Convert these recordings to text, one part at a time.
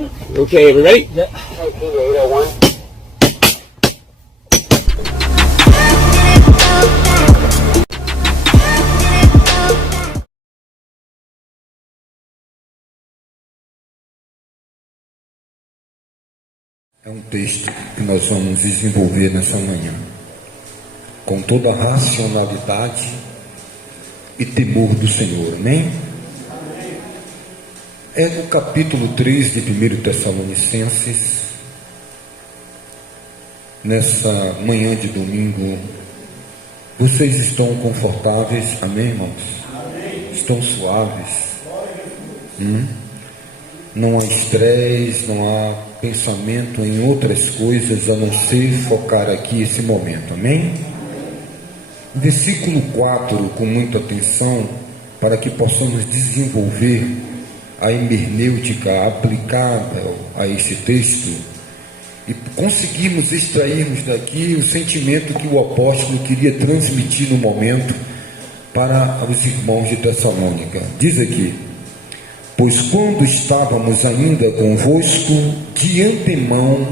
Okay, we ready? Yeah. É um texto que nós vamos desenvolver nessa manhã, com toda a racionalidade e temor do Senhor, amém? É no capítulo 3 de 1 Tessalonicenses, nessa manhã de domingo. Vocês estão confortáveis, amém, irmãos? Amém. Estão suaves? Não há estresse, não há pensamento em outras coisas a não ser focar aqui esse momento, amém? Versículo 4, com muita atenção, para que possamos desenvolver a hermenêutica aplicável a esse texto e conseguirmos extrairmos daqui o sentimento que o apóstolo queria transmitir no momento para os irmãos de Tessalônica. Diz aqui: pois quando estávamos ainda convosco, de antemão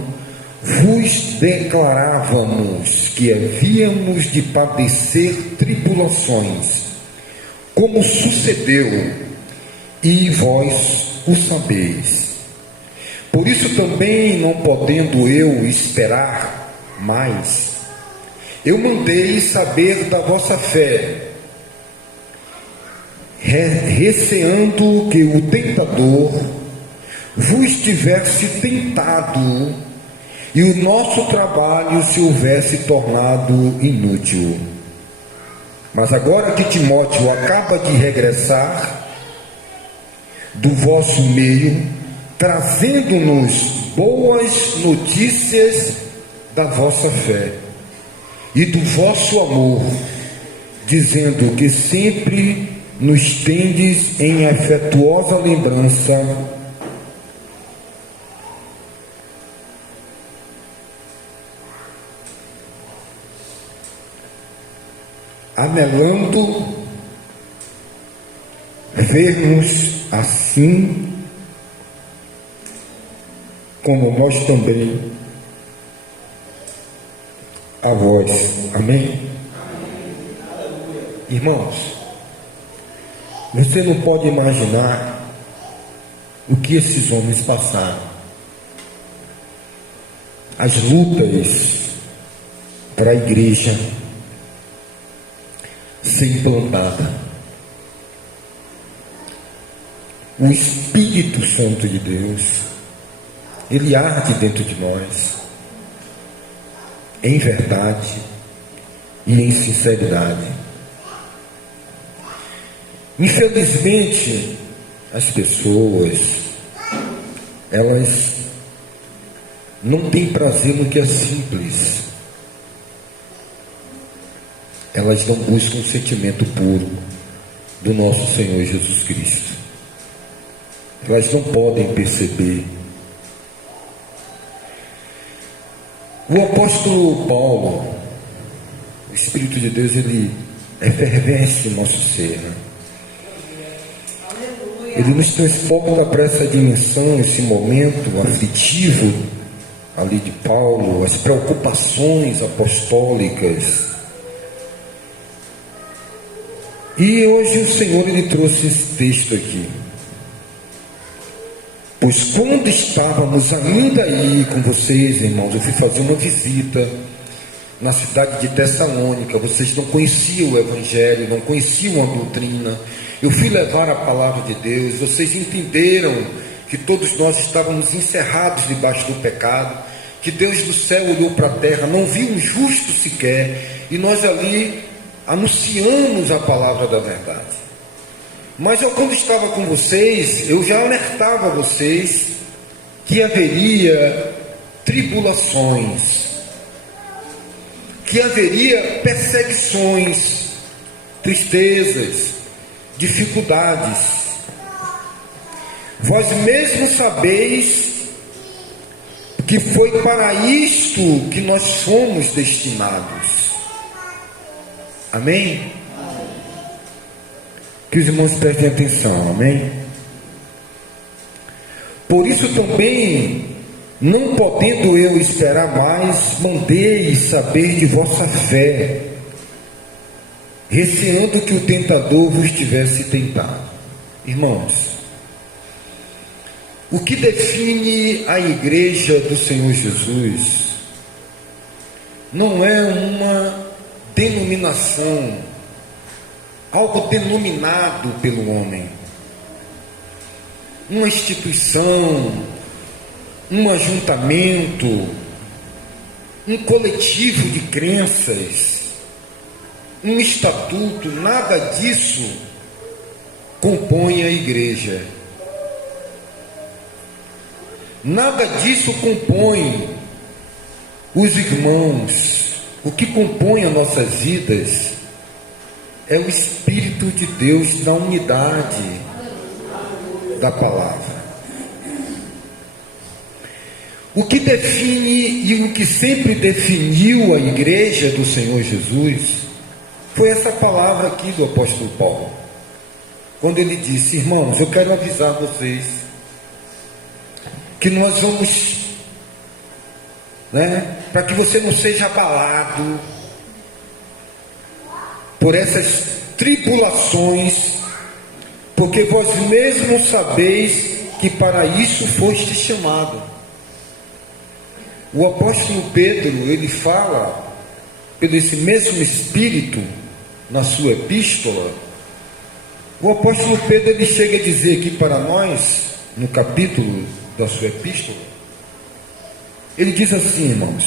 vos declarávamos que havíamos de padecer tribulações, como sucedeu, e vós o sabeis. Por isso também, não podendo eu esperar mais, eu mandei saber da vossa fé, receando que o tentador vos tivesse tentado e o nosso trabalho se houvesse tornado inútil. Mas agora que Timóteo acaba de regressar do vosso meio, trazendo-nos boas notícias da vossa fé e do vosso amor, dizendo que sempre nos tendes em afetuosa lembrança, anelando ver-nos assim como nós também a vós. Amém? Irmãos, você não pode imaginar o que esses homens passaram, as lutas para a igreja ser implantada. O Espírito Santo de Deus, ele arde dentro de nós, em verdade e em sinceridade. Infelizmente, as pessoas, elas não têm prazer no que é simples. Elas não buscam o sentimento puro do nosso Senhor Jesus Cristo. Elas não podem perceber. O apóstolo Paulo, o Espírito de Deus, ele efervesce o nosso ser, né? Ele nos transporta para essa dimensão, esse momento aflitivo ali de Paulo, as preocupações apostólicas. E hoje o Senhor, ele trouxe esse texto aqui. Pois quando estávamos ainda aí com vocês, irmãos, eu fui fazer uma visita na cidade de Tessalônica. Vocês não conheciam o Evangelho, não conheciam a doutrina. Eu fui levar a palavra de Deus. Vocês entenderam que todos nós estávamos encerrados debaixo do pecado, que Deus do céu olhou para a terra, não viu um justo sequer, e nós ali anunciamos a palavra da verdade. Mas eu, quando estava com vocês, eu já alertava vocês que haveria tribulações, que haveria perseguições, tristezas, dificuldades. Vós mesmos sabeis que foi para isto que nós fomos destinados. Amém? Que os irmãos prestem atenção, amém? Por isso também, não podendo eu esperar mais, mandei saber de vossa fé, receando que o tentador vos tivesse tentado. Irmãos, o que define a igreja do Senhor Jesus não é uma denominação, algo denominado pelo homem, uma instituição, um ajuntamento, um coletivo de crenças, um estatuto. Nada disso compõe a igreja. Nada disso compõe os irmãos. O que compõe as nossas vidas é o Espírito de Deus na unidade da palavra. O que define e o que sempre definiu a igreja do Senhor Jesus foi essa palavra aqui do apóstolo Paulo, quando ele disse: irmãos, eu quero avisar vocês que nós vamos, para que você não seja abalado por essas tribulações, porque vós mesmos sabeis que para isso foste chamado. O apóstolo Pedro, ele fala, pelo esse mesmo Espírito, na sua epístola, o apóstolo Pedro, ele chega a dizer aqui para nós, no capítulo da sua epístola, ele diz assim, irmãos,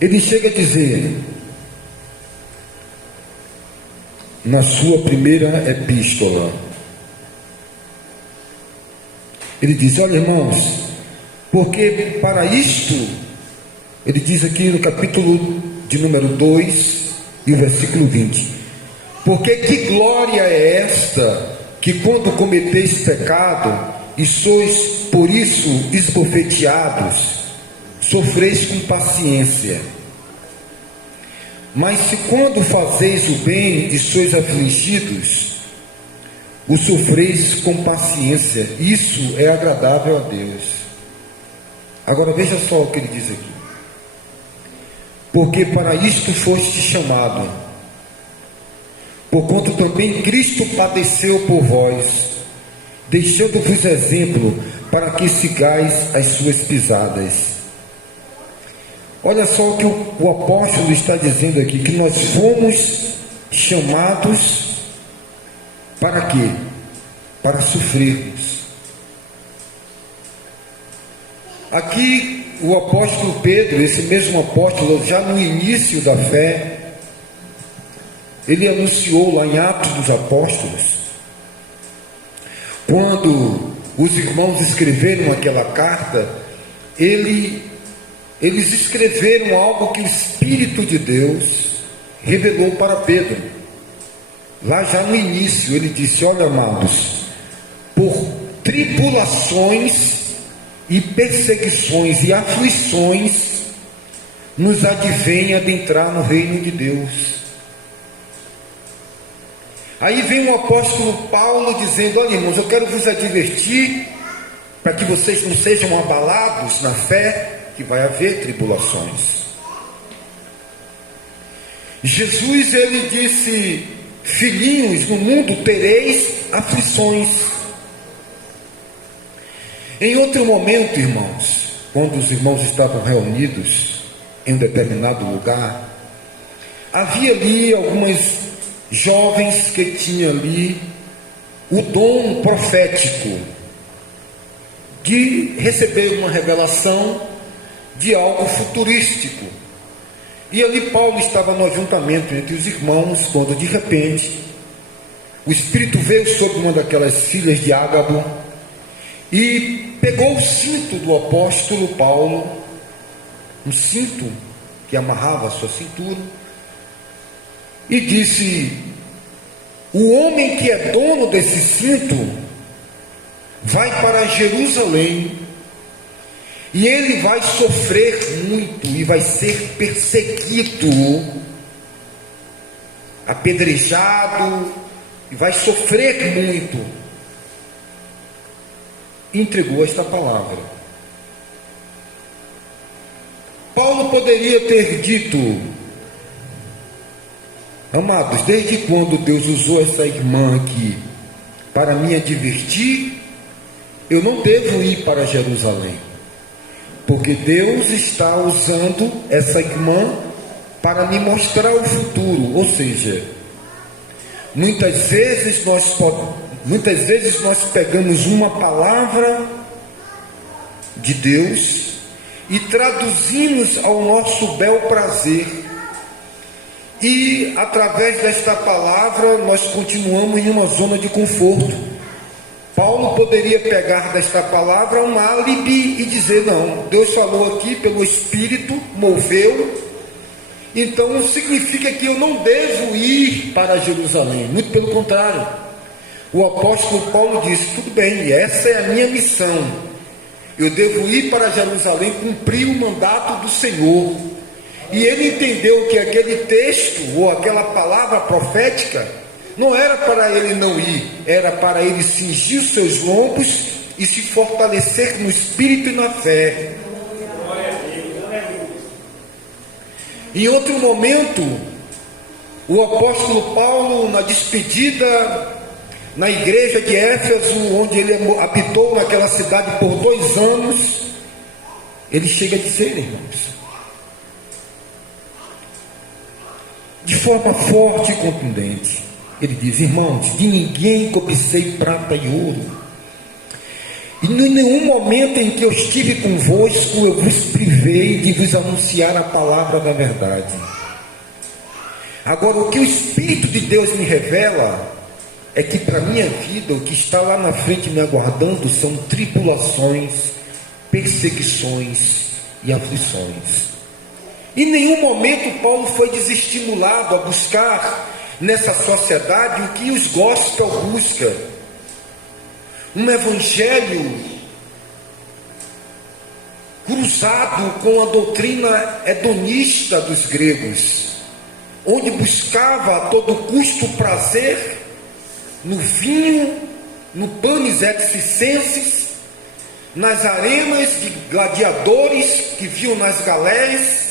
ele chega a dizer, na sua primeira epístola, ele diz: olha, irmãos, porque para isto, ele diz aqui no capítulo de número 2 e o versículo 20, porque que glória é esta, que quando cometeis pecado, e sois por isso esbofeteados, sofreis com paciência. Mas se quando fazeis o bem e sois afligidos, o sofreis com paciência, isso é agradável a Deus. Agora veja só o que ele diz aqui: porque para isto foste chamado, porquanto também Cristo padeceu por vós, deixando-vos exemplo para que sigais as suas pisadas. Olha só o que o apóstolo está dizendo aqui, que nós fomos chamados para quê? Para sofrermos. Aqui o apóstolo Pedro, esse mesmo apóstolo, já no início da fé, ele anunciou lá em Atos dos Apóstolos, quando os irmãos escreveram aquela carta, eles escreveram algo que o Espírito de Deus revelou para Pedro. Lá já no início ele disse: olha, amados, por tribulações e perseguições e aflições nos advém adentrar no reino de Deus. Aí vem o apóstolo Paulo dizendo: olha, irmãos, eu quero vos advertir para que vocês não sejam abalados na fé, que vai haver tribulações. Jesus, ele disse: filhinhos, no mundo tereis aflições. Em outro momento, irmãos, quando os irmãos estavam reunidos em um determinado lugar, havia ali algumas jovens que tinham ali o dom profético de receber uma revelação de algo futurístico. E ali Paulo estava no ajuntamento entre os irmãos, quando de repente o Espírito veio sobre uma daquelas filhas de Ágabo e pegou o cinto do apóstolo Paulo, um cinto que amarrava a sua cintura, e disse: o homem que é dono desse cinto vai para Jerusalém, e ele vai sofrer muito, e vai ser perseguido, apedrejado, e vai sofrer muito. e entregou esta palavra. Paulo poderia ter dito: amados, desde quando Deus usou essa irmã aqui para me advertir, eu não devo ir para Jerusalém, porque Deus está usando essa irmã para me mostrar o futuro. Ou seja, muitas vezes nós pegamos uma palavra de Deus e traduzimos ao nosso bel prazer, e através desta palavra nós continuamos em uma zona de conforto. Paulo poderia pegar desta palavra um álibi e dizer: não, Deus falou aqui pelo Espírito, moveu, então significa que eu não devo ir para Jerusalém. Muito pelo contrário, o apóstolo Paulo disse: tudo bem, essa é a minha missão, eu devo ir para Jerusalém cumprir o mandato do Senhor. E ele entendeu que aquele texto ou aquela palavra profética não era para ele não ir, era para ele cingir os seus lombos e se fortalecer no espírito e na fé. Em outro momento, o apóstolo Paulo, na despedida na igreja de Éfeso, onde ele habitou naquela cidade por 2 anos, ele chega a dizer, irmãos, de forma forte e contundente, ele diz: irmãos, de ninguém cobicei prata e ouro, e em nenhum momento em que eu estive convosco eu vos privei de vos anunciar a palavra da verdade. Agora, o que o Espírito de Deus me revela é que para a minha vida, o que está lá na frente me aguardando são tribulações, perseguições e aflições. Em nenhum momento Paulo foi desestimulado a buscar nessa sociedade o que os gospel busca: um evangelho cruzado com a doutrina hedonista dos gregos, onde buscava a todo custo prazer no vinho, no panis et circenses, nas arenas de gladiadores que viam nas galés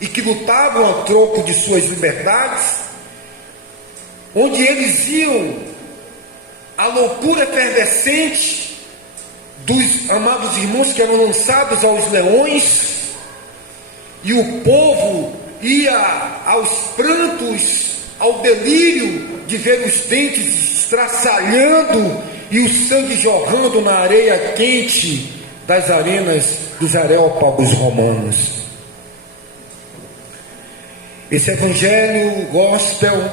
e que lutavam a troco de suas liberdades, onde eles iam à loucura efervescente dos amados irmãos que eram lançados aos leões, e o povo ia aos prantos, ao delírio de ver os dentes estraçalhando e o sangue jorrando na areia quente das arenas dos areópagos romanos. Esse evangelho gospel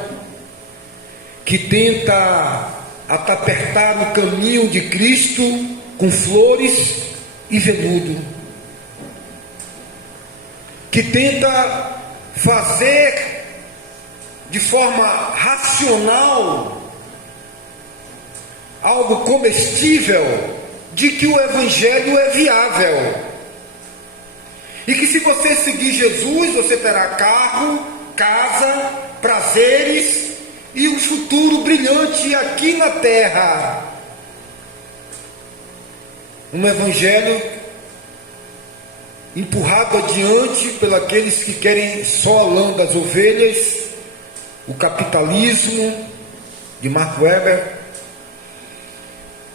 que tenta atapertar no caminho de Cristo com flores e veludo, que tenta fazer de forma racional algo comestível, de que o evangelho é viável, e que se você seguir Jesus, você terá carro, casa, prazeres e um futuro brilhante aqui na terra. Um evangelho empurrado adiante pelos que querem só a lã das ovelhas, o capitalismo de Mark Weber,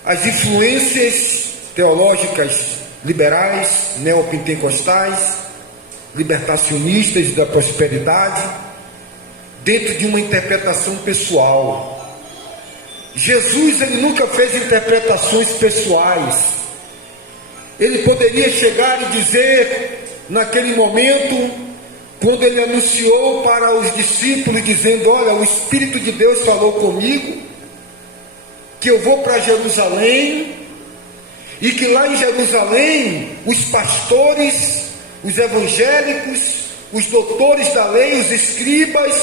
as influências teológicas liberais, neopentecostais, libertacionistas da prosperidade, dentro de uma interpretação pessoal. Jesus, ele nunca fez interpretações pessoais. Ele poderia chegar e dizer, naquele momento, quando ele anunciou para os discípulos, dizendo: olha, o Espírito de Deus falou comigo, que eu vou para Jerusalém, e que lá em Jerusalém, os pastores, os evangélicos, os doutores da lei, os escribas,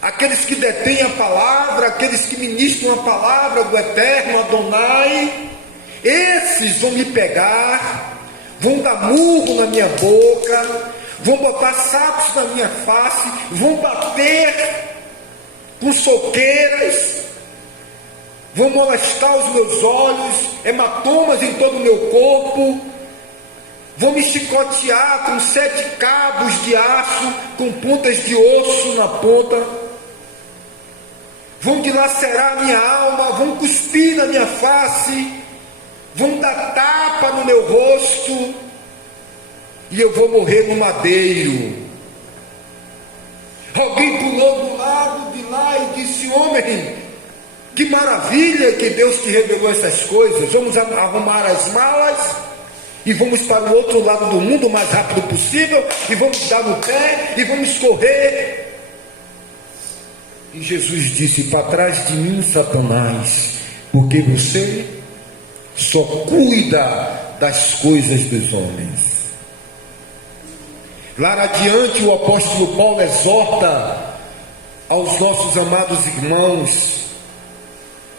aqueles que detêm a palavra, aqueles que ministram a palavra do Eterno Adonai, esses vão me pegar, vão dar murro na minha boca, vão botar sapos na minha face, vão bater com soqueiras, vão molestar os meus olhos, hematomas em todo o meu corpo, vão me chicotear com 7 cabos de aço, com pontas de osso na ponta, vão dilacerar a minha alma, vão cuspir na minha face, vão dar tapa no meu rosto, e eu vou morrer no madeiro. Alguém pulou do lado de lá e disse: homem, que maravilha que Deus te revelou essas coisas. Vamos arrumar as malas e vamos para o outro lado do mundo o mais rápido possível, e vamos dar no pé e vamos correr. E Jesus disse: para trás de mim, Satanás, porque você só cuida das coisas dos homens. Lá adiante o apóstolo Paulo exorta aos nossos amados irmãos.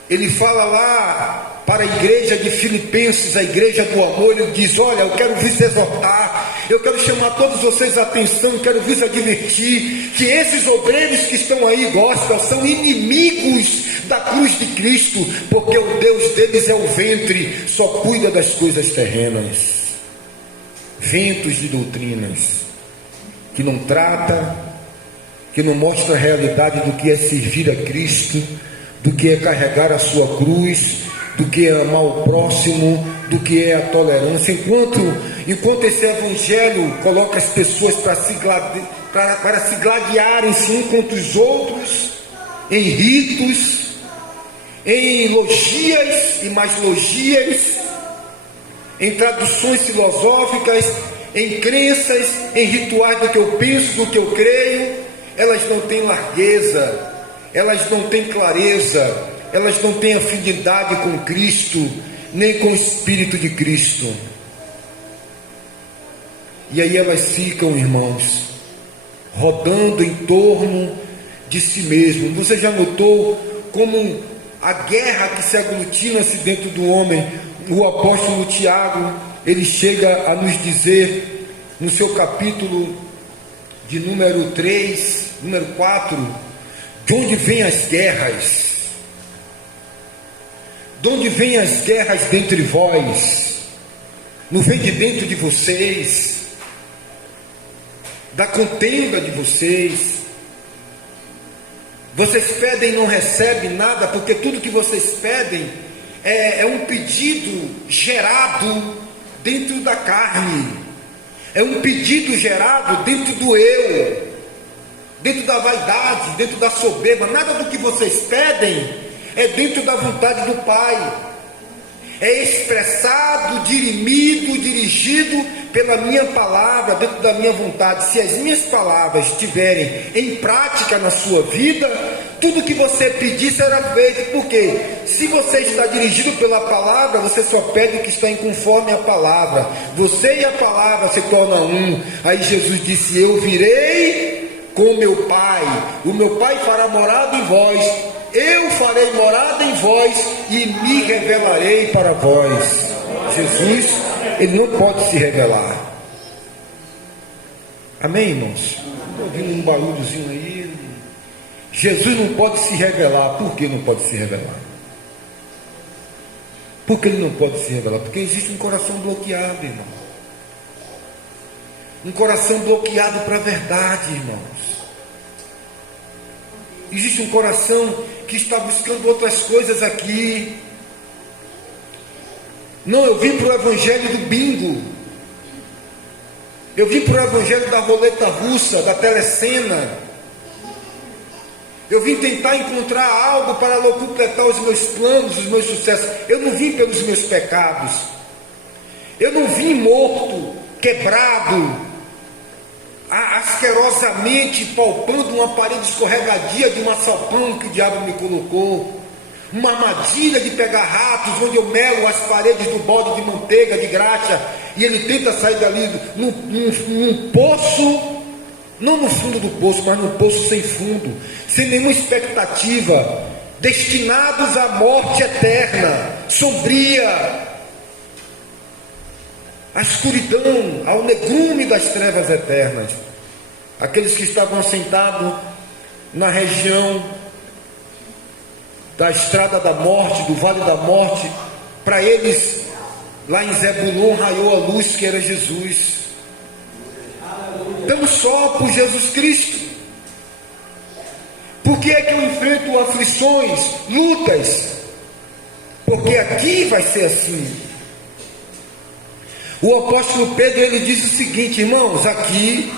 Ele fala lá para a igreja de Filipenses, a igreja do amor. Ele diz: olha, eu quero vos exortar, eu quero chamar todos vocês a atenção, eu quero vos advertir que esses obreiros que estão aí gospel são inimigos da cruz de Cristo, porque o Deus deles é o ventre, só cuida das coisas terrenas. Ventos de doutrinas que não trata, que não mostra a realidade do que é servir a Cristo, do que é carregar a sua cruz, do que é amar o próximo, do que é a tolerância. Enquanto esse evangelho coloca as pessoas para se gladiarem-se uns contra os outros, em ritos, em logias e mais logias, em traduções filosóficas, em crenças, em rituais do que eu penso, do que eu creio, elas não têm largueza, elas não têm clareza, elas não têm afinidade com Cristo, nem com o Espírito de Cristo. E aí elas ficam, irmãos, rodando em torno de si mesmo. Você já notou como a guerra que se aglutina-se dentro do homem? O apóstolo Tiago, ele chega a nos dizer, no seu capítulo de número 3, número 4, de onde vêm as guerras? De onde vêm as guerras dentre vós? Não vem de dentro de vocês, da contenda de vocês. Vocês pedem e não recebem nada, porque tudo que vocês pedem é um pedido gerado dentro da carne, é um pedido gerado dentro do eu, dentro da vaidade, dentro da soberba. Nada do que vocês pedem é dentro da vontade do Pai, é expressado, dirimido, dirigido pela minha palavra, dentro da minha vontade. Se as minhas palavras estiverem em prática na sua vida, tudo que você pedir será feito. Porque se você está dirigido pela palavra, você só pede o que está em conforme a palavra. Você e a palavra se tornam um. Aí Jesus disse: eu virei com o meu Pai, o meu Pai fará morada em vós, eu farei morada em vós e me revelarei para vós. Jesus, ele não pode se revelar. Amém, irmãos? Estou ouvindo um barulhozinho aí. Jesus não pode se revelar. Por que não pode se revelar? Por que ele não pode se revelar? Porque existe um coração bloqueado, irmão. Um coração bloqueado para a verdade, irmãos. Existe um coração que está buscando outras coisas aqui. Não, eu vim para o evangelho do bingo. Eu vim para o evangelho da roleta russa, da telecena. Eu vim tentar encontrar algo para completar os meus planos, os meus sucessos. Eu não vim pelos meus pecados. Eu não vim morto, quebrado, asquerosamente palpando uma parede escorregadia de um assalpão que o diabo me colocou, uma armadilha de pegar ratos, onde eu melo as paredes do balde de manteiga, de graxa, e ele tenta sair dali num poço, não no fundo do poço, mas num poço sem fundo, sem nenhuma expectativa, destinados à morte eterna, sombria, à escuridão, ao negrume das trevas eternas. Aqueles que estavam assentados na região da estrada da morte, do vale da morte. Para eles, lá em Zebulon, raiou a luz que era Jesus. Então, só por Jesus Cristo. Por que é que eu enfrento aflições, lutas? Porque aqui vai ser assim. O apóstolo Pedro, ele diz o seguinte: irmãos, aqui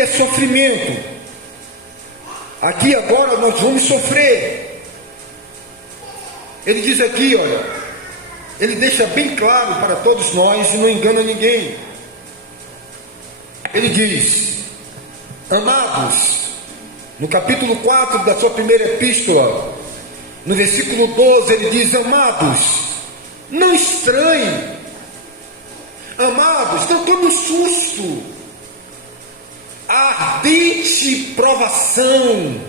é sofrimento. Aqui agora nós vamos sofrer. Ele diz aqui, olha, ele deixa bem claro para todos nós e não engana ninguém. Ele diz: amados, no capítulo 4 da sua primeira epístola, no versículo 12, ele diz: amados, não estranhem. Amados, não tome um susto. A ardente provação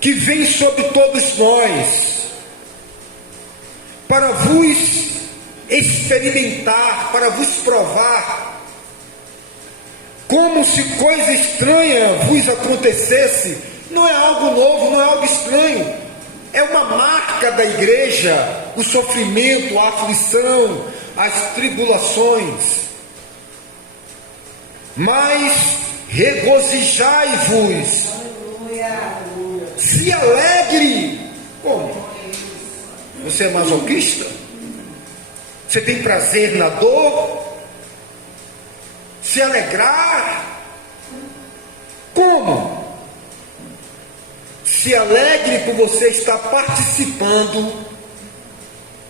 que vem sobre todos nós, para vos experimentar, para vos provar, como se coisa estranha vos acontecesse. Não é algo novo, não é algo estranho. É uma marca da igreja, o sofrimento, a aflição, as tribulações. Mas regozijai-vos, se alegre. Como? Você é masoquista? Você tem prazer na dor? Se alegrar? Como? Se alegre por você estar participando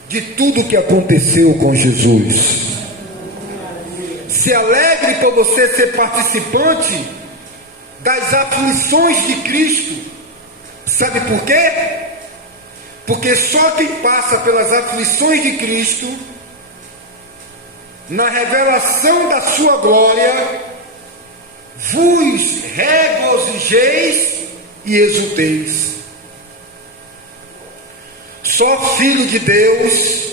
de tudo que aconteceu com Jesus. Se alegre por você ser participante das aflições de Cristo. Sabe por quê? Porque só quem passa pelas aflições de Cristo, na revelação da sua glória, vos regozijeis e exulteis. Só filho de Deus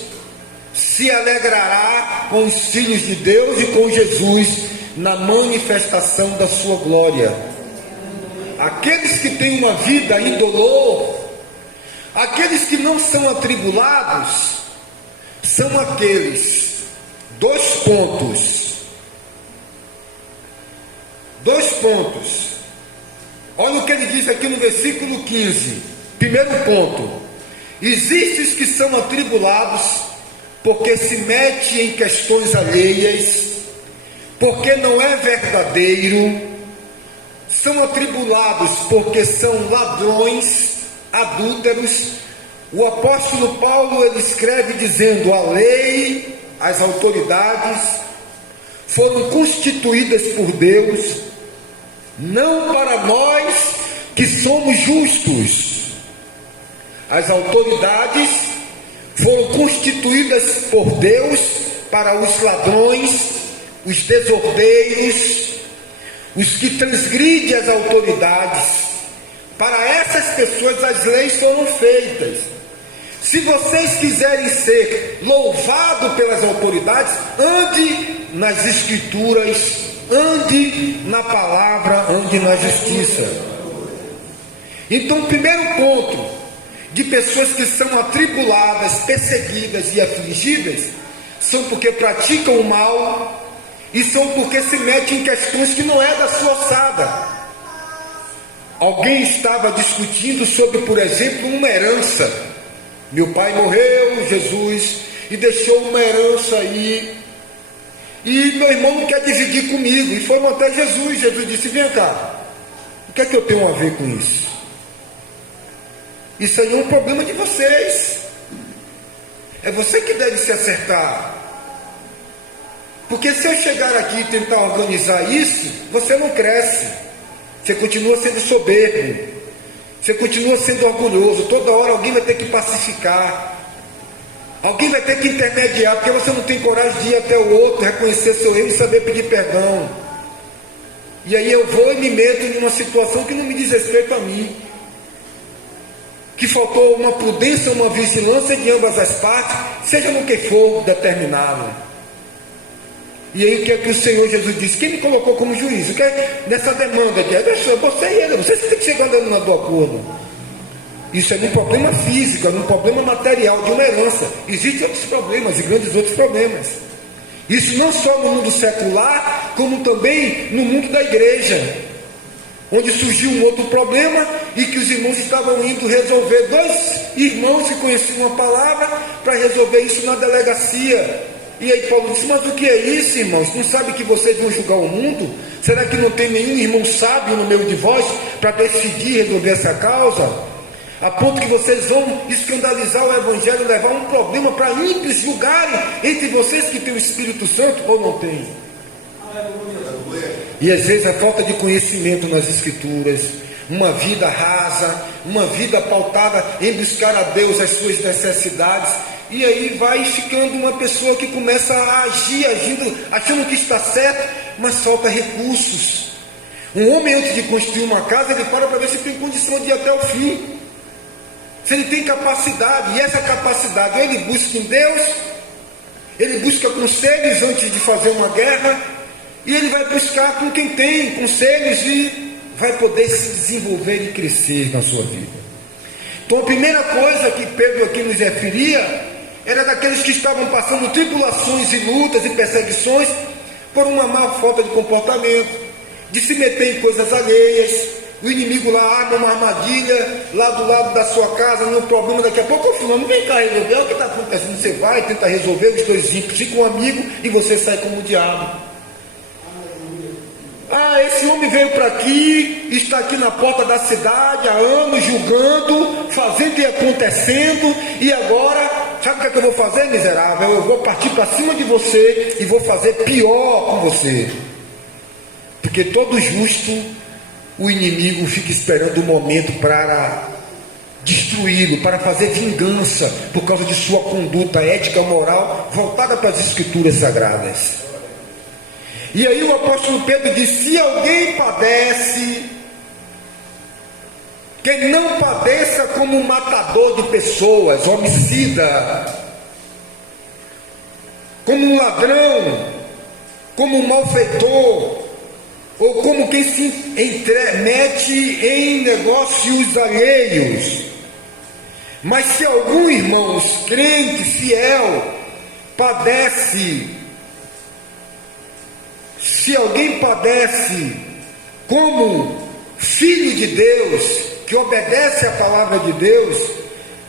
se alegrará com os filhos de Deus e com Jesus na manifestação da sua glória. Aqueles que têm uma vida indolor, aqueles que não são atribulados, são aqueles, dois pontos. Olha o que ele diz aqui no versículo 15. Primeiro ponto: existem os que são atribulados porque se mete em questões alheias, porque não é verdadeiro. São atribulados porque são ladrões, adúlteros. O apóstolo Paulo, ele escreve dizendo: a lei, as autoridades foram constituídas por Deus, não para nós que somos justos. As autoridades foram constituídas por Deus para os ladrões, os desordeiros, os que transgridem as autoridades. Para essas pessoas as leis foram feitas. Se vocês quiserem ser louvados pelas autoridades, ande nas escrituras, ande na palavra, ande na justiça. Então, o primeiro ponto de pessoas que são atribuladas, perseguidas e afligidas, são porque praticam o mal e são porque se metem em questões que não é da sua alçada. Alguém estava discutindo sobre, por exemplo, uma herança. Meu pai morreu, Jesus, e deixou uma herança aí, e meu irmão não quer dividir comigo, e foram até Jesus. Jesus disse: vem cá, o que é que eu tenho a ver com isso? Isso aí é um problema de vocês. É você que deve se acertar. Porque se eu chegar aqui e tentar organizar isso, você não cresce. Você continua sendo soberbo. Você continua sendo orgulhoso. Toda hora alguém vai ter que pacificar. Alguém vai ter que intermediar, porque você não tem coragem de ir até o outro, reconhecer seu erro e saber pedir perdão. E aí eu vou e me meto em uma situação que não me diz respeito a mim. Que faltou uma prudência, uma vigilância de ambas as partes, seja no que for determinado. E aí o que é que o Senhor Jesus disse? Quem me colocou como juiz? O que é nessa demanda aqui? Você e ele, você tem que chegar andando na do acordo. Isso é um problema físico, é um problema material, de uma herança. Existem outros problemas, e grandes outros problemas. Isso não só no mundo secular, como também no mundo da igreja, onde surgiu um outro problema e que os irmãos estavam indo resolver. Dois irmãos que conheciam uma palavra para resolver isso na delegacia. E aí Paulo disse: mas o que é isso, irmãos? Não sabe que vocês vão julgar o mundo? Será que não tem nenhum irmão sábio no meio de vós para decidir resolver essa causa? A ponto que vocês vão escandalizar o Evangelho, levar um problema para ímpios julgarem entre vocês que tem o Espírito Santo ou não tem. E às vezes a falta de conhecimento nas Escrituras, uma vida rasa, uma vida pautada em buscar a Deus as suas necessidades, e aí vai ficando uma pessoa que começa a agir, agindo, achando que está certo, mas falta recursos. Um homem, antes de construir uma casa, ele para ver se tem condição de ir até o fim, se ele tem capacidade. E essa capacidade ele busca em Deus, ele busca conselhos antes de fazer uma guerra, e ele vai buscar com quem tem conselhos e vai poder se desenvolver e crescer na sua vida. Então a primeira coisa que Pedro aqui nos referia era daqueles que estavam passando tribulações e lutas e perseguições por uma má falta de comportamento, de se meter em coisas alheias. O inimigo lá arma uma armadilha lá do lado da sua casa, no problema. Daqui a pouco, fulano, vem cá resolver. Olha o que está acontecendo. Você vai, tenta resolver, os dois ímpios ficam um amigo e você sai como o diabo. Ah, esse homem veio para aqui, está aqui na porta da cidade há anos, julgando, fazendo e acontecendo, e agora, sabe o que é que eu vou fazer, miserável? Eu vou partir para cima de você e vou fazer pior com você. Porque todo justo, o inimigo fica esperando o momento para destruí-lo, para fazer vingança por causa de sua conduta ética, moral, voltada para as Escrituras Sagradas. E aí o apóstolo Pedro diz: se alguém padece, que não padeça como um matador de pessoas, homicida, como um ladrão, como um malfeitor, ou como quem se mete em negócios alheios. Mas se algum, irmãos, crente, fiel, padece, se alguém padece como filho de Deus, que obedece à palavra de Deus,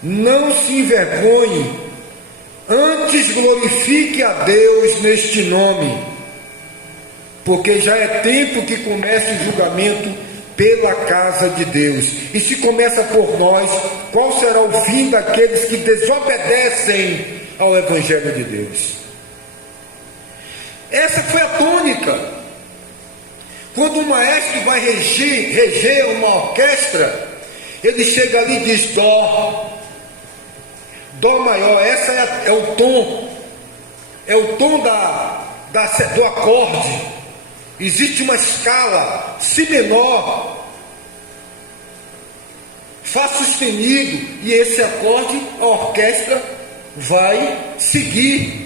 não se envergonhe, antes glorifique a Deus neste nome, porque já é tempo que comece o julgamento pela casa de Deus. E se começa por nós, qual será o fim daqueles que desobedecem ao Evangelho de Deus? Essa foi a tônica. Quando o maestro vai reger uma orquestra, ele chega ali e diz: dó, dó maior. Essa é o tom, é o tom do acorde. Existe uma escala: si menor, fá sustenido, e esse acorde a orquestra vai seguir.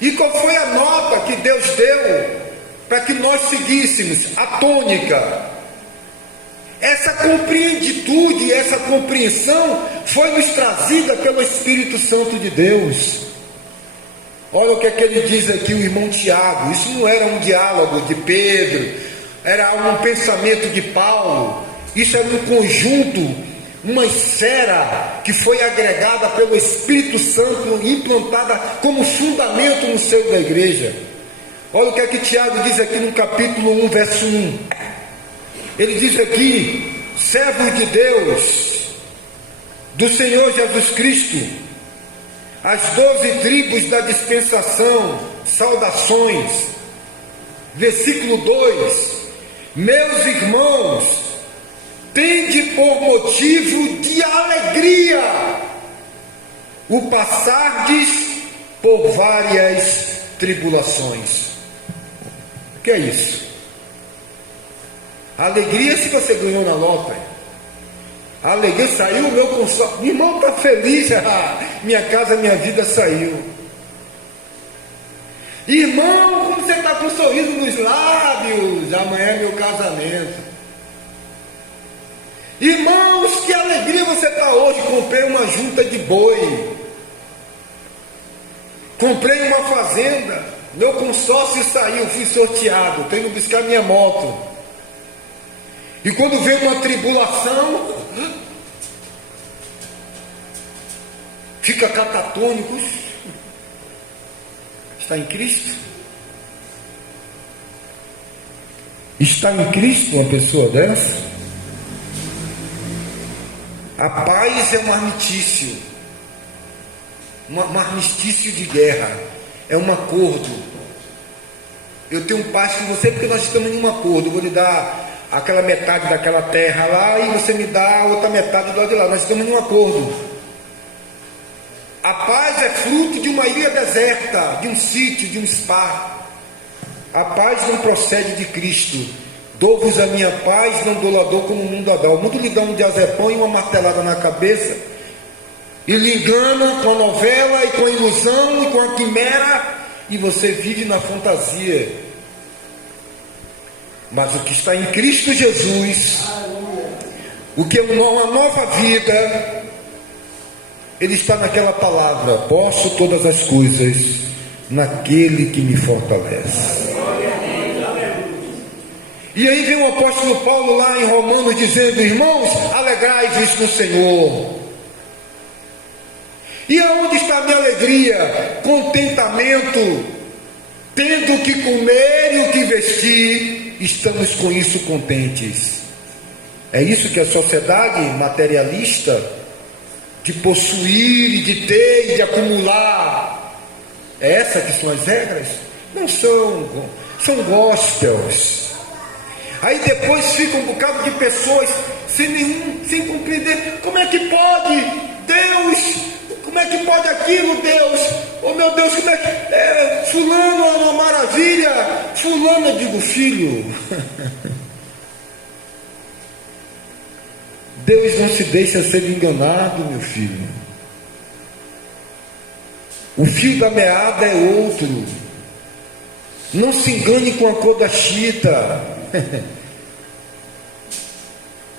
E qual foi a nota que Deus deu para que nós seguíssemos? A tônica. Essa compreenditude, essa compreensão foi nos trazida pelo Espírito Santo de Deus. Olha o que é que ele diz aqui, o irmão Tiago. Isso não era um diálogo de Pedro, era um pensamento de Paulo. Isso era um conjunto, uma esfera que foi agregada pelo Espírito Santo, implantada como fundamento no seio da igreja. Olha o que é que Tiago diz aqui no capítulo 1, verso 1. Ele diz aqui: servos de Deus, do Senhor Jesus Cristo, as 12 tribos da dispensação, saudações. Versículo 2: meus irmãos, tende por motivo de alegria o passardes por várias tribulações. O que é isso? Alegria se você ganhou na loteria. Alegria, saiu o meu consolo. Meu irmão está feliz, minha casa, minha vida saiu. Irmão, como você está com um sorriso nos lábios? Amanhã é meu casamento. Irmãos, que alegria você está hoje. Comprei uma junta de boi. Comprei uma fazenda. Meu consórcio saiu, fui sorteado. Tenho que buscar minha moto. E quando vem uma tribulação, fica catatônicos. Está em Cristo? Está em Cristo uma pessoa dessa? A paz é um armistício, um armistício de guerra, é um acordo. Eu tenho paz com você porque nós estamos em um acordo. Eu vou lhe dar aquela metade daquela terra lá e você me dá a outra metade do lado de lá. Nós estamos em um acordo. A paz é fruto de uma ilha deserta, de um sítio, de um spa. A paz não procede de Cristo. Dou-vos a minha paz, não dou-la dor como o mundo a dá. O mundo lhe dá um diazepão e uma martelada na cabeça, e lhe engana com a novela, e com a ilusão, e com a quimera, e você vive na fantasia. Mas o que está em Cristo Jesus, o que é uma nova vida, ele está naquela palavra: posso todas as coisas naquele que me fortalece. E aí vem o apóstolo Paulo lá em Romanos dizendo: irmãos, alegrai-vos no Senhor. E aonde está a minha alegria? Contentamento, tendo o que comer e o que vestir, estamos com isso contentes. É isso que a sociedade materialista, de possuir e de ter e de acumular, é essa que são as regras? Não são, são gospels. Aí depois fica um bocado de pessoas sem compreender. Como é que pode? Deus, como é que pode aquilo, Deus? Oh meu Deus, como é que... fulano é uma maravilha. Fulano, eu digo, filho. Deus não se deixa ser enganado, meu filho. O fio da meada é outro. Não se engane com a cor da chita.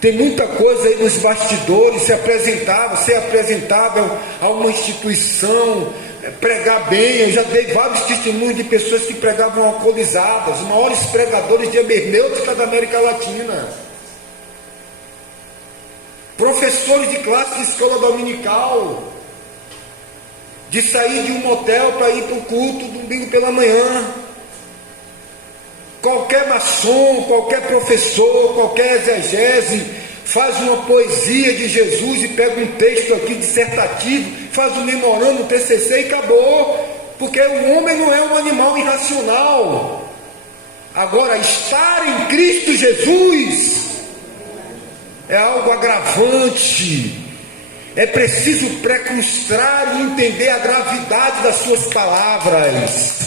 Tem muita coisa aí nos bastidores, ser apresentável a uma instituição, pregar bem. Eu já dei vários testemunhos de pessoas que pregavam alcoolizadas, os maiores pregadores de hermenêutica da América Latina, professores de classe de escola dominical, de sair de um motel para ir para o culto domingo pela manhã. Qualquer maçom, qualquer professor, qualquer exegese faz uma poesia de Jesus e pega um texto aqui dissertativo, faz um memorando, um TCC e acabou, porque o homem não é um animal irracional. Agora, estar em Cristo Jesus é algo agravante. É preciso precrustrar e entender a gravidade das suas palavras.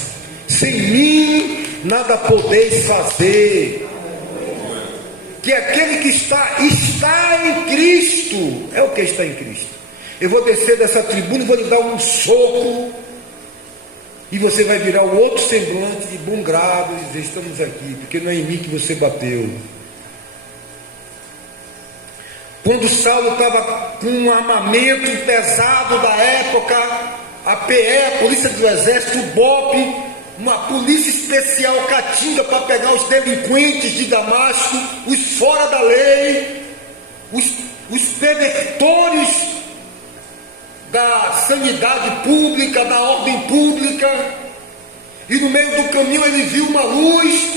Sem mim nada podeis fazer. Que aquele que está em Cristo, é o que está em Cristo. Eu vou descer dessa tribuna e vou lhe dar um soco, e você vai virar um outro semblante de bom grado e dizer: estamos aqui, porque não é em mim que você bateu. Quando Saulo estava com um armamento pesado da época, a PE, a Polícia do Exército, o BOP, uma polícia especial catinga para pegar os delinquentes de Damasco, os fora da lei, os pervertores da sanidade pública, da ordem pública. E no meio do caminho ele viu uma luz,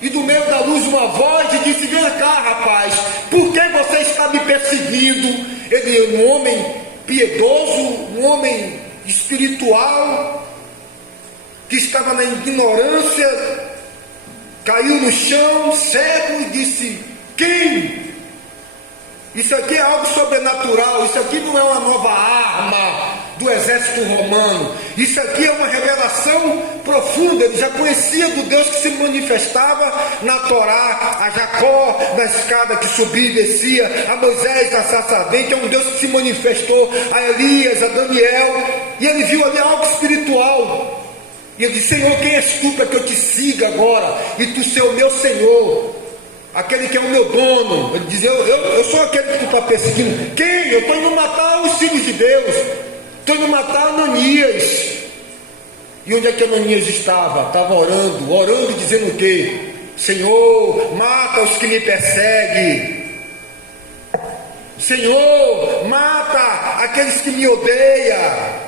e do meio da luz uma voz, e disse: vem cá, rapaz, por que você está me perseguindo? Ele é um homem piedoso, um homem espiritual, que estava na ignorância, caiu no chão, cego, e disse: quem? Isso aqui é algo sobrenatural, isso aqui não é uma nova arma do exército romano, isso aqui é uma revelação profunda. Ele já conhecia do Deus que se manifestava na Torá, a Jacó na escada que subia e descia, a Moisés na sarça ardente. É um Deus que se manifestou a Elias, a Daniel, e ele viu ali algo espiritual. E eu disse: Senhor, quem és tu para que eu te siga agora? E tu ser o meu Senhor, aquele que é o meu dono. Ele diz: eu sou aquele que tu está perseguindo. Quem? Eu estou indo matar os filhos de Deus. Estou indo matar Ananias. E onde é que Ananias estava? Estava orando, dizendo o quê? Senhor, mata os que me perseguem. Senhor, mata aqueles que me odeiam.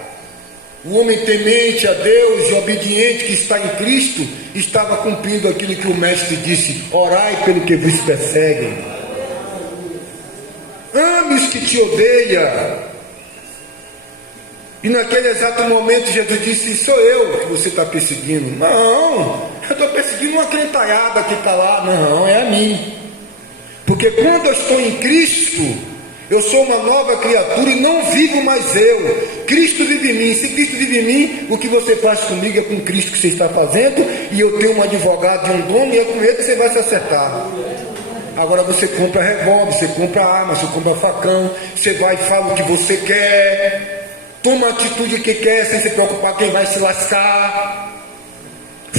O homem temente a Deus e obediente que está em Cristo estava cumprindo aquilo que o mestre disse: orai pelo que vos perseguem. Ame os que te odeiam. E naquele exato momento Jesus disse: sou eu que você está perseguindo. Não, eu estou perseguindo uma crentalhada que está lá. Não, é a mim. Porque quando eu estou em Cristo, eu sou uma nova criatura e não vivo mais eu. Cristo vive em mim. Se Cristo vive em mim, o que você faz comigo é com Cristo que você está fazendo. E eu tenho um advogado e um dono, e é com ele que você vai se acertar. Agora você compra revólver, você compra arma, você compra facão, você vai e fala o que você quer. Toma a atitude que quer, sem se preocupar quem vai se lascar.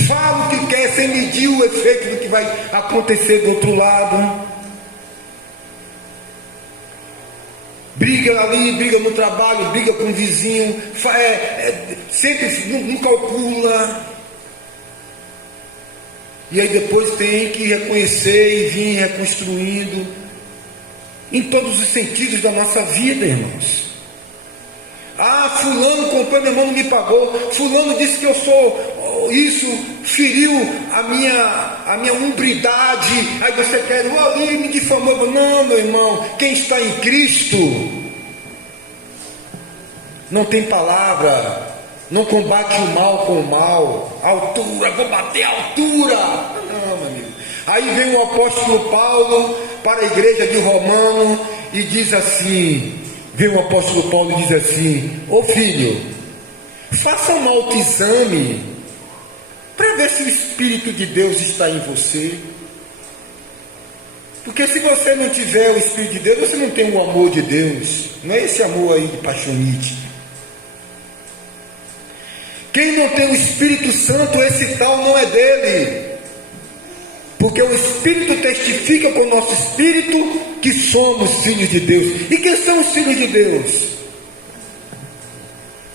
Fala o que quer, sem medir o efeito do que vai acontecer do outro lado. Briga ali, briga no trabalho, briga com o vizinho, sempre não calcula. E aí depois tem que reconhecer e vir reconstruindo em todos os sentidos da nossa vida, irmãos. Ah, fulano comprou, meu irmão não me pagou. Fulano disse que eu sou isso, feriu a minha umbridade. Aí você quer, ali me difamou. Não, meu irmão, quem está em Cristo não tem palavra, não combate o mal com o mal. Altura, vou bater a altura. Não, meu amigo. Aí vem o apóstolo Paulo para a igreja de Romano e diz assim: vem o apóstolo Paulo e diz assim: ô filho, faça um autoexame para ver se o Espírito de Deus está em você. Porque se você não tiver o Espírito de Deus, você não tem o amor de Deus. Não é esse amor aí de paixonite. Quem não tem o Espírito Santo, esse tal não é dele. Porque o Espírito testifica com o nosso Espírito que somos filhos de Deus. E quem são os filhos de Deus?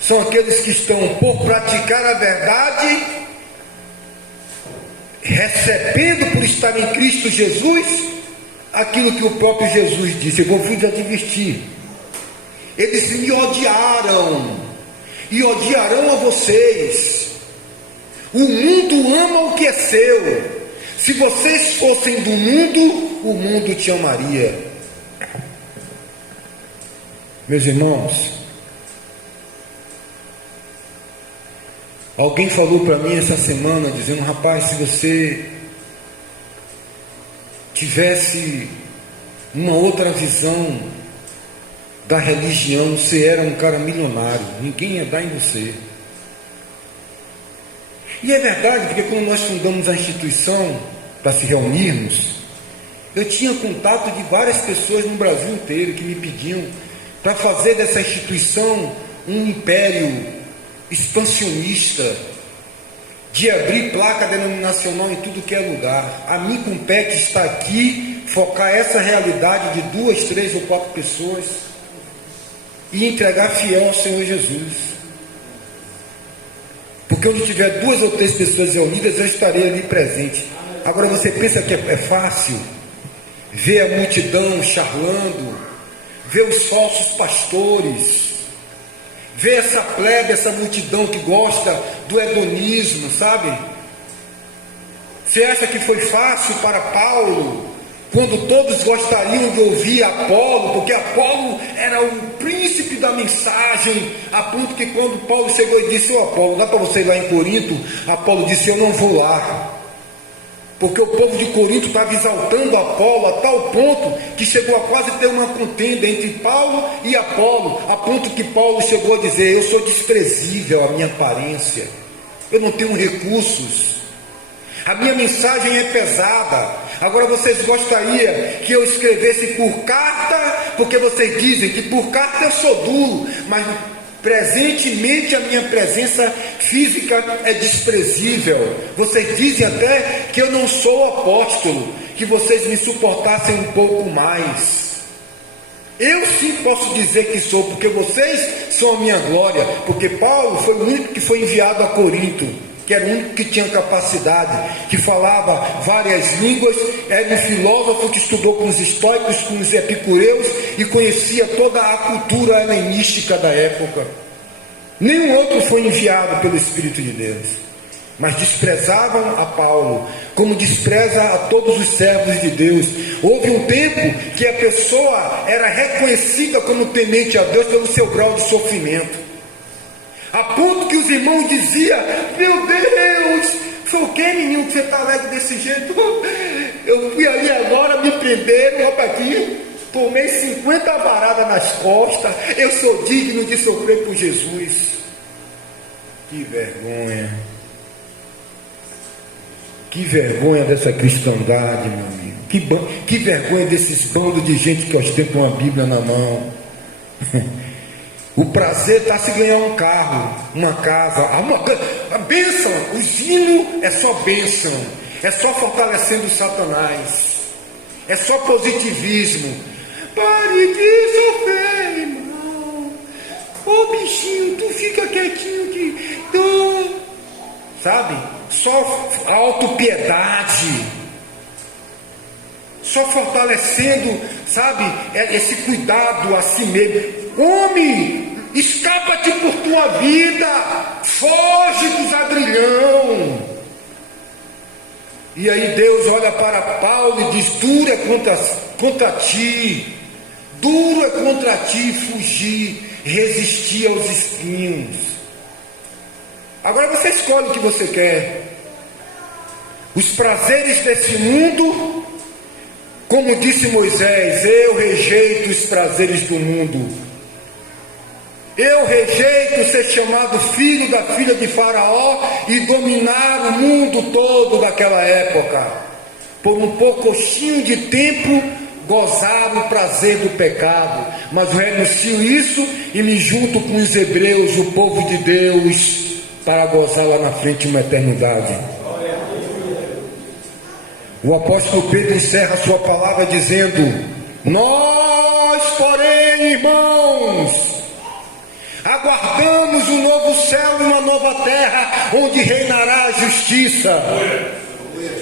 São aqueles que estão por praticar a verdade, recebendo por estar em Cristo Jesus aquilo que o próprio Jesus disse. Eu vou vos advertir: eles me odiaram e odiarão a vocês. O mundo ama o que é seu. Se vocês fossem do mundo, o mundo te amaria. Meus irmãos, alguém falou para mim essa semana, dizendo: rapaz, se você tivesse uma outra visão da religião, você era um cara milionário, ninguém ia dar em você. E é verdade, porque quando nós fundamos a instituição para se reunirmos, eu tinha contato de várias pessoas no Brasil inteiro que me pediam para fazer dessa instituição um império expansionista, de abrir placa denominacional em tudo que é lugar. A mim compete estar aqui, focar essa realidade de 2, 3 ou 4 pessoas e entregar fiel ao Senhor Jesus. Porque onde tiver 2 ou 3 pessoas reunidas, eu estarei ali presente. Agora você pensa que é fácil ver a multidão charlando, ver os falsos pastores, ver essa plebe, essa multidão que gosta do hedonismo, sabe? Você acha que foi fácil para Paulo, quando todos gostariam de ouvir Apolo, porque Apolo era o príncipe da mensagem, a ponto que quando Paulo chegou e disse: ô Apolo, dá para você ir lá em Corinto? Apolo disse: eu não vou lá, porque o povo de Corinto estava exaltando Apolo a tal ponto que chegou a quase ter uma contenda entre Paulo e Apolo, a ponto que Paulo chegou a dizer: eu sou desprezível, a minha aparência, eu não tenho recursos, a minha mensagem é pesada. Agora vocês gostariam que eu escrevesse por carta, porque vocês dizem que por carta eu sou duro, mas Presentemente a minha presença física é desprezível. Vocês dizem até que eu não sou apóstolo, que vocês me suportassem um pouco mais. Eu sim posso dizer que sou, porque vocês são a minha glória. Porque Paulo foi o único que foi enviado a Corinto, que era o único que tinha capacidade, que falava várias línguas, era um filósofo que estudou com os estoicos, com os epicureus e conhecia toda a cultura helenística da época. Nenhum outro foi enviado pelo Espírito de Deus, mas desprezavam a Paulo, como despreza a todos os servos de Deus. Houve um tempo que a pessoa era reconhecida como temente a Deus pelo seu grau de sofrimento, a ponto que os irmãos diziam: meu Deus, foi o que, menino, que você está alegre desse jeito? Eu fui ali agora, me prenderam, olha aqui, tomei 50 varadas nas costas, eu sou digno de sofrer por Jesus. Que vergonha! Que vergonha dessa cristandade, meu amigo. Que vergonha desses bandos de gente que ostentam uma Bíblia na mão. O prazer está se ganhar um carro, uma casa, a bênção. O zino é só bênção, é só fortalecendo Satanás, é só positivismo. Pare de sofrer, irmão. Ô bichinho, tu fica quietinho que tu, sabe? Só autopiedade, só fortalecendo, sabe, esse cuidado a si mesmo. Homem, escapa-te por tua vida, foge dos agrilhão. E aí Deus olha para Paulo e diz: duro é contra ti, duro é contra ti fugir, resistir aos espinhos. Agora você escolhe o que você quer. Os prazeres desse mundo, como disse Moisés: eu rejeito os prazeres do mundo. Eu rejeito ser chamado filho da filha de Faraó e dominar o mundo todo daquela época. Por um pouquinho de tempo, gozar o prazer do pecado. Mas eu renuncio isso e me junto com os hebreus, o povo de Deus, para gozar lá na frente uma eternidade. O apóstolo Pedro encerra a sua palavra dizendo: nós, porém, irmãos, aguardamos um novo céu e uma nova terra, onde reinará a justiça.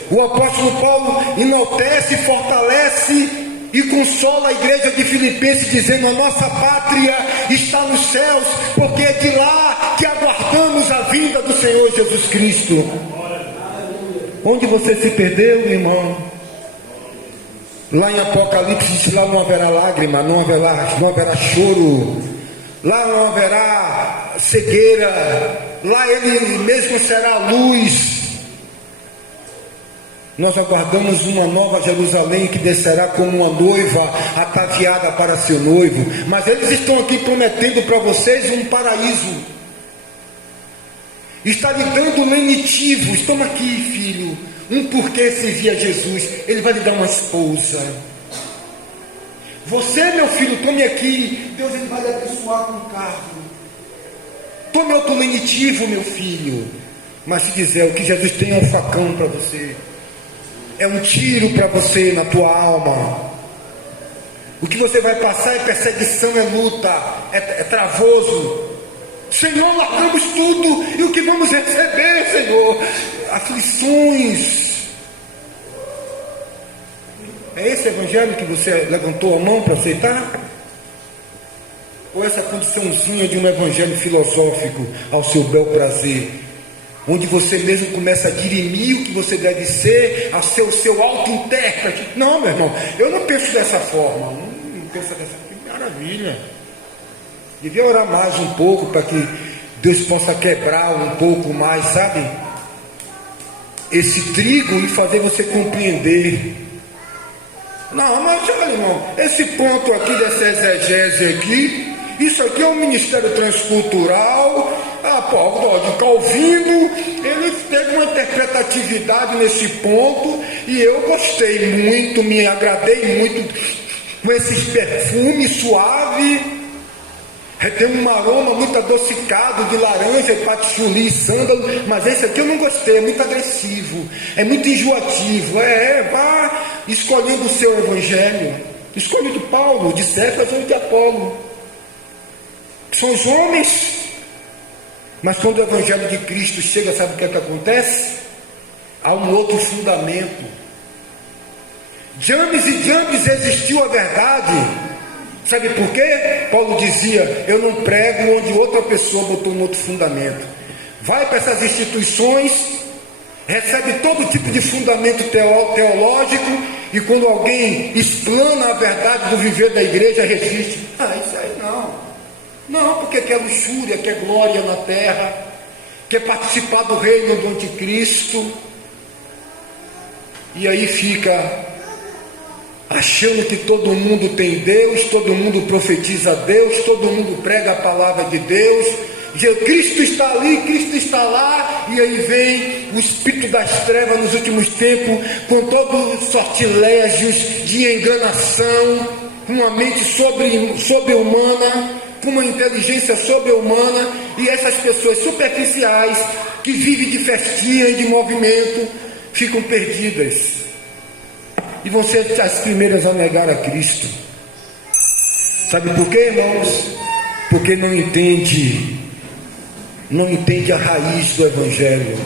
O apóstolo Paulo enaltece, fortalece e consola a igreja de Filipenses, dizendo: a nossa pátria está nos céus, porque é de lá que aguardamos a vinda do Senhor Jesus Cristo. Onde você se perdeu, irmão? Lá em Apocalipse diz: lá não haverá lágrima, não haverá choro, lá não haverá cegueira, lá ele mesmo será luz. Nós aguardamos uma nova Jerusalém que descerá como uma noiva ataviada para seu noivo. Mas eles estão aqui prometendo para vocês um paraíso. Está lhe dando um lenitivo. Toma aqui, filho, um porquê servir a Jesus. Ele vai lhe dar uma esposa. Você, meu filho, tome aqui. Deus, ele vai lhe abençoar com um carro. Tome outro lenitivo, meu filho. Mas se dizer o que Jesus tem é um facão para você, é um tiro para você na tua alma. O que você vai passar é perseguição, é luta, é travoso. Senhor, largamos tudo, e o que vamos receber, Senhor? Aflições. É esse evangelho que você levantou a mão para aceitar? Ou essa condiçãozinha de um evangelho filosófico ao seu bel prazer, onde você mesmo começa a dirimir o que você deve ser, a ser o seu auto-intérprete? Não, meu irmão, eu não penso dessa forma. Não penso dessa forma. Que maravilha. Devia orar mais um pouco para que Deus possa quebrar um pouco mais, sabe, esse trigo e fazer você compreender. Não, mas olha, irmão, esse ponto aqui dessa exegese aqui, isso aqui é um ministério transcultural. De Calvino, ele teve uma interpretatividade nesse ponto, e eu gostei muito, me agradei muito com esse perfume suave. Tem um aroma muito adocicado de laranja, patchouli e sândalo, mas esse aqui eu não gostei, é muito agressivo, é muito enjoativo. Vá escolhendo o seu evangelho. Escolha de Paulo, de Cefas ou de Apolo. São os homens. Mas quando o evangelho de Cristo chega, sabe o que é que acontece? Há um outro fundamento. James e James existiu a verdade. Sabe por quê? Paulo dizia: eu não prego onde outra pessoa botou um outro fundamento. Vai para essas instituições, recebe todo tipo de fundamento teológico, e quando alguém explana a verdade do viver da igreja, resiste. Isso aí não, porque quer luxúria, quer glória na terra, quer participar do reino do anticristo, e aí fica achando que todo mundo tem Deus, todo mundo profetiza Deus, todo mundo prega a palavra de Deus, Cristo está ali, Cristo está lá, e aí vem o espírito das trevas nos últimos tempos, com todos os sortilégios de enganação, com uma mente sobre-humana, com uma inteligência sobre-humana, e essas pessoas superficiais, que vivem de festinha e de movimento, ficam perdidas. E vão ser as primeiras a negar a Cristo. Sabe por quê, irmãos? Porque não entende a raiz do Evangelho.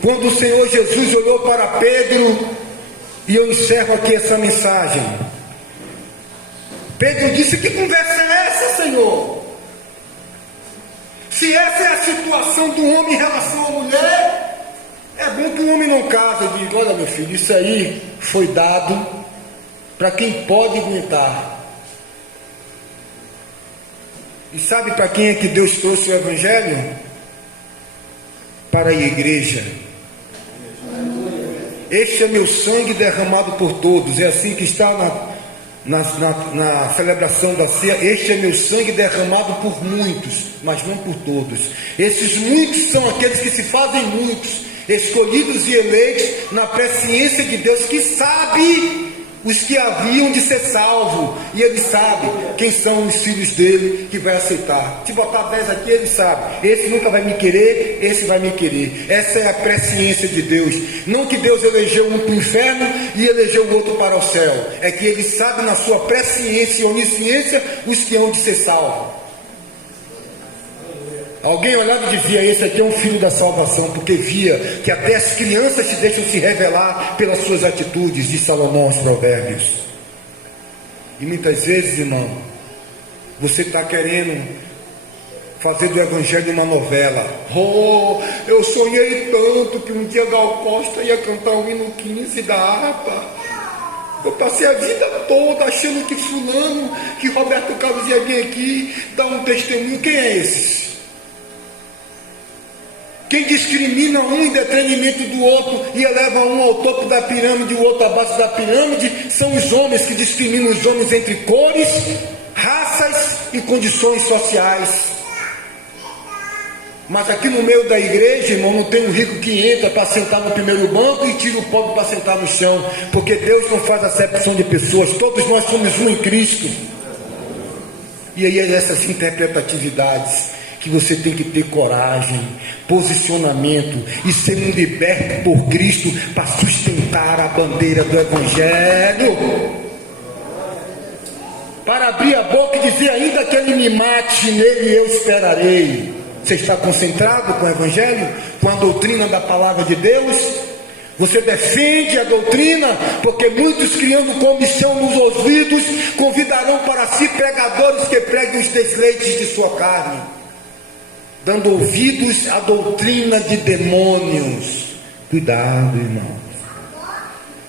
Quando o Senhor Jesus olhou para Pedro, e eu encerro aqui essa mensagem, Pedro disse: que conversa é essa, Senhor? Se essa é a situação do homem em relação à mulher, é bom que o homem não case. Eu digo: olha, meu filho, isso aí foi dado para quem pode aguentar. E sabe para quem é que Deus trouxe o Evangelho? Para a igreja. Este é meu sangue derramado por todos. É assim que está na celebração da ceia. Este é meu sangue derramado por muitos, mas não por todos. Esses muitos são aqueles que se fazem muitos, escolhidos e eleitos na presciência de Deus, que sabe os que haviam de ser salvos, e Ele sabe quem são os filhos dele que vai aceitar. Se botar 10 aqui, Ele sabe: esse nunca vai me querer, esse vai me querer. Essa é a presciência de Deus. Não que Deus elegeu um para o inferno e elegeu o outro para o céu, é que Ele sabe na sua presciência e onisciência os que hão de ser salvos. Alguém olhava e dizia: esse aqui é um filho da salvação, porque via que até as crianças se deixam se revelar pelas suas atitudes, diz Salomão aos Provérbios. E muitas vezes, irmão, você está querendo fazer do Evangelho uma novela. Eu sonhei tanto que um dia Gal Costa ia cantar o hino 15 da harpa. Eu passei a vida toda achando que fulano, que Roberto Carlos ia vir aqui dar um testemunho. Quem é esse? Quem discrimina um em detrimento do outro e eleva um ao topo da pirâmide e o outro abaixo da pirâmide são os homens, que discriminam os homens entre cores, raças e condições sociais. Mas aqui no meio da igreja, irmão, não tem um rico que entra para sentar no primeiro banco e tira o pobre para sentar no chão, porque Deus não faz acepção de pessoas, todos nós somos um em Cristo. E aí essas interpretatividades que você tem que ter coragem, posicionamento e ser um liberto por Cristo para sustentar a bandeira do Evangelho, para abrir a boca e dizer: ainda que Ele me mate, nele eu esperarei. Você está concentrado com o Evangelho, com a doutrina da palavra de Deus? Você defende a doutrina, porque muitos, criando comissão nos ouvidos, convidarão para si pregadores que preguem os desleites de sua carne, dando ouvidos à doutrina de demônios. Cuidado, irmão.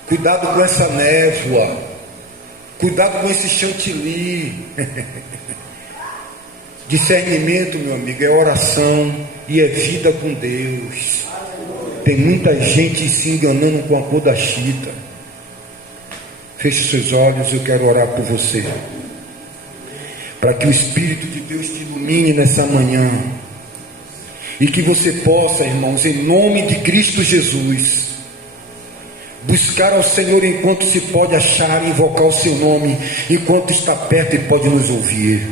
Cuidado com essa névoa. Cuidado com esse chantilly. Discernimento, meu amigo, é oração e é vida com Deus. Tem muita gente se enganando com a cor da chita. Feche seus olhos, eu quero orar por você, para que o Espírito de Deus te ilumine nessa manhã, e que você possa, irmãos, em nome de Cristo Jesus, buscar ao Senhor enquanto se pode achar, invocar o seu nome enquanto está perto e pode nos ouvir.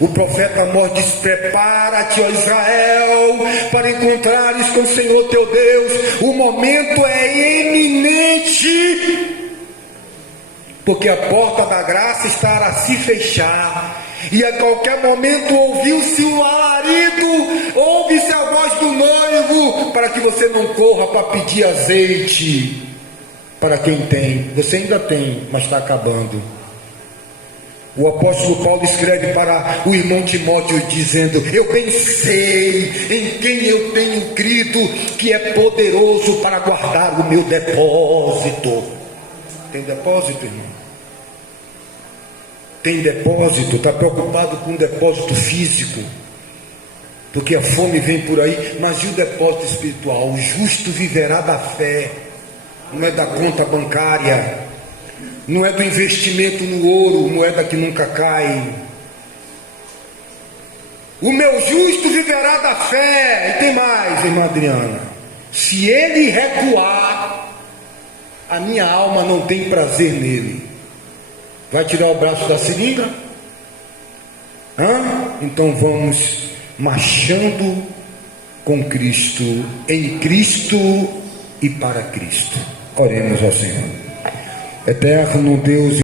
O profeta Amós diz: prepara-te, ó Israel, para encontrares com o Senhor teu Deus. O momento é eminente, porque a porta da graça está a se fechar, e a qualquer momento ouviu-se um alarido, ouve-se a voz do noivo, para que você não corra para pedir azeite para quem tem. Você ainda tem, mas está acabando. O apóstolo Paulo escreve para o irmão Timóteo dizendo: eu bem sei em quem eu tenho crido, que é poderoso para guardar o meu depósito. Tem depósito, irmão? Tem depósito? Está preocupado com o depósito físico, porque a fome vem por aí, mas e o depósito espiritual? O justo viverá da fé, não é da conta bancária, não é do investimento no ouro, moeda que nunca cai. O meu justo viverá da fé. E tem mais, irmã Adriana: se ele recuar, a minha alma não tem prazer nele. Vai tirar o braço da seringa? Então vamos marchando com Cristo, em Cristo e para Cristo. Oremos ao Senhor. Eterno Deus